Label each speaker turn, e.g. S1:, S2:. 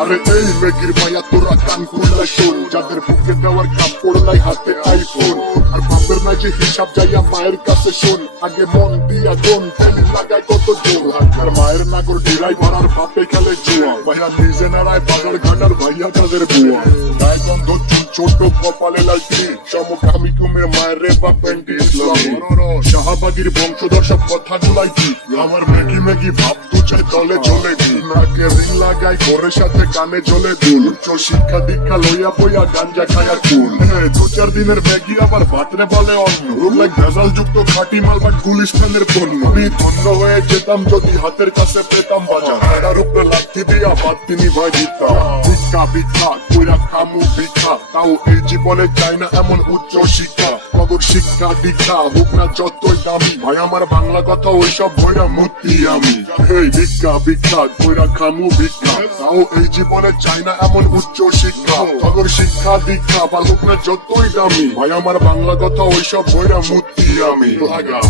S1: আরে এই মেঘির মায়া তোরা কান খুললা শোন। যাদের বুকে দেওয়ার কাপড় নাই হাতে আইফোন আর বাপের নাই যে হিসাব যাইয়া মায়ের কাছে শোন। আগে মন দিয়া কোন তেল লাগায় কত জোর। আর মায়ের নাগর ডিরাই ভরার বাপে খেলে জুয়া ভাইয়া নিজে নাড়ায় বাজার ঘাটার ভাইয়া তাদের বুয়া। গায়ে গন্ধ চুল ছোট কপালে লালটি। সমকামী কুমের মায়ের রে বা প্যান্টি শাহবাগির বংশধর সব কথা গুলাই ঠিক আমার মেগি মেগি ভাব দু চাই দলে চলে দি। নাকে রিং লাগাই সাথে কানে দুল। শিক্ষা দীক্ষা লইয়া গাঞ্জা খায়া হ্যাঁ, দু চার দিনের ম্যাগি আবার ভাতরে বলে অন্য যুক্ত খাটি মাল বা গুলিস্তানের পণ্য ধন্য হয়ে যেতাম যদি হাতের কাছে পেতাম বাজার। তার উপরে লাঠি দিয়া বাদ তিনি ভাই দিতাম ভিক্ষা ভিক্ষা কইরা খামু ভিক্ষা। তাও এই জীবনে চাই না এমন উচ্চ শিক্ষা। কবর শিক্ষা দীক্ষা হোক না যতই দামি। ভাই, আমার বাংলা কথা, ওইসব ভৈরা মূর্তি আমি। এই ভিক্ষা ভিক্ষা ভয়রা খামু ভিক্ষা। তাও এই জীবনে চাই না এমন উচ্চ শিক্ষা। কবর শিক্ষা দীক্ষা বা হোক না যতই দামি। ভাই, আমার বাংলা কথা, ওইসব ভৈরা মূর্তি আমি। লাগা